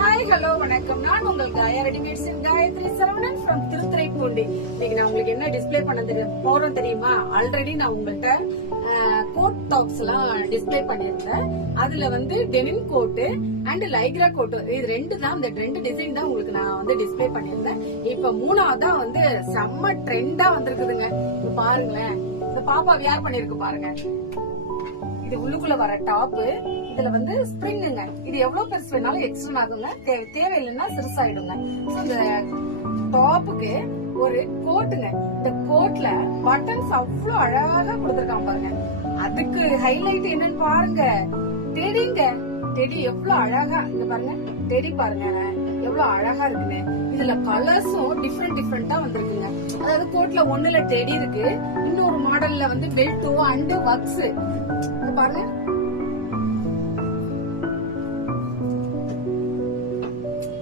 Hi hello வணக்கம். நான் உங்கள் காயா ரெடிமேட்ஸ் காயத்ரி சரவணன் ஃப்ரம் திருத்துறைப்பூண்டி. இன்னைக்கு நான் உங்களுக்கு என்ன டிஸ்பிளே பண்ண போறோம் தெரியுமா? ஆல்ரெடி நான் உங்கள்கிட்ட கோட் டாப்ஸ் எல்லாம் டிஸ்பிளே பண்ணிருந்தேன். அதுல வந்து டெனிம் கோட்டு அண்ட் லைக்ரா கோட்டு, இது ரெண்டு தான், இந்த ரெண்டு டிசைன் தான் உங்களுக்கு நான் வந்து டிஸ்பிளே பண்ணிருந்தேன். இப்ப மூணாவதா வந்து செம்ம ட்ரெண்டா வந்திருக்குதுங்க. இப்ப பாருங்களேன், இந்த பாப்பா வியர் பண்ணிருக்கு பாருங்க. இது உள்ளுக்குள்ள வர டாப், இதுல வந்து ஸ்ப்ரிங்குங்க. இது எவ்வளவு பெருசு வேணாலும் எக்ஸ்டர்ன் ஆகுங்க, தேவையில்லைன்னா சிறுசாயிடுங்க. இந்த டாப்புக்கு ஒரு கோட்டுங்க. இந்த கோட்ல பட்டன்ஸ் அவ்வளவு அழகா கொடுத்திருக்காங்க பாருங்க. அதுக்கு ஹைலைட் என்னன்னு பாருங்க, டெடிங்க. டெடி எவ்வளவு அழகா, இந்த பாருங்க டெடி பாருங்க எவ்வளவு அழகா இருக்குன்னு. இதுல கலர்ஸும் டிஃப்ரெண்டா வந்திருக்குங்க. அதாவது கோட்ல ஒண்ணுல டெடி இருக்கு, இன்னொரு மாடல்ல வந்து பெல்ட் அண்ட் வக்ஸ் பாருங்க.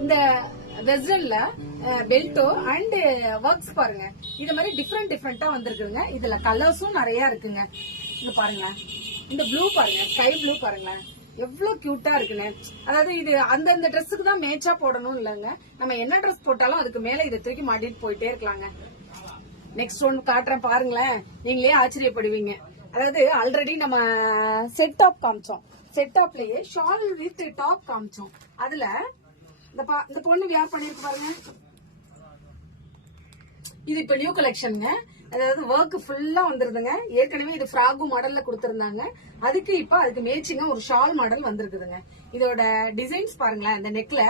இந்த வெஸ்டர்ன்ல பெல்ட்டோ அண்ட் ஒர்க்ஸ் பாருங்க, இது மாதிரி டிஃப்ரெண்டா வந்திருக்குங்க. இதுல கலர்ஸும் நிறைய இருக்குங்க. இது பாருங்க, இந்த ப்ளூ பாருங்க, ஸ்கை ப்ளூ பாருங்க எவ்வளவு கியூட்டா இருக்குன்னு. அதாவது இது அந்தந்த ட்ரெஸ்ஸுக்கு தான் மேட்சா போடணும் இல்லங்க, நம்ம என்ன ட்ரெஸ் போட்டாலும் அதுக்கு மேல இதை தூக்கி மாட்டிட்டு போயிட்டே இருக்கலாங்க. நெக்ஸ்ட் ஒன் காட்டுறேன் பாருங்களேன், நீங்களே ஆச்சரியப்படுவீங்க. அதாவது ஆல்ரெடி நம்ம செட் டாப் காமிச்சோம், செட் டாப்லயே ஷால் வித் டாப் காமிச்சோம். அதுல இந்த பொண்ணு வியர் பண்ணிருக்கு பாருங்க. இது இப்ப நியூ கலெக்ஷனுங்க. அதாவது ஒர்க் ஃபுல்லா வந்துருதுங்க. ஏற்கனவே இது ஃப்ராகு மாடல்ல கொடுத்திருந்தாங்க, அதுக்கு மேட்சிங்கா ஒரு ஷால் மாடல் வந்திருக்குதுங்க. இதோட டிசைன்ஸ் பாருங்களேன். இந்த நெக்ல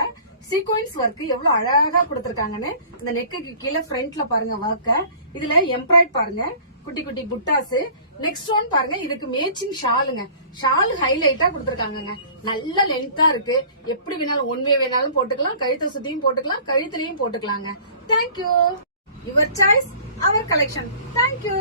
சீக்வென்ஸ் ஒர்க் எவ்வளவு அழகா கொடுத்திருக்காங்கன்னு. இந்த நெக்குக்கு கீழே ஃப்ரண்ட்ல பாருங்க ஒர்க்க. இதுல எம்ப்ராய்ட் பாருங்க, குட்டி குட்டி புட்டாஸ். நெக்ஸ்ட் ஒன் பாருங்க, இதுக்கு மேட்சிங் ஷாலுங்க. ஷால் ஹைலைட்டா கொடுத்திருக்காங்க, நல்ல லென்த்தா இருக்கு. எப்படி வேணாலும் ஒன் வே வேணாலும் போட்டுக்கலாம், கழுத்தை சுத்தியும் போட்டுக்கலாம், கழுத்துலயும் போட்டுக்கலாங்க. Thank you. Your choice our collection. Thank you.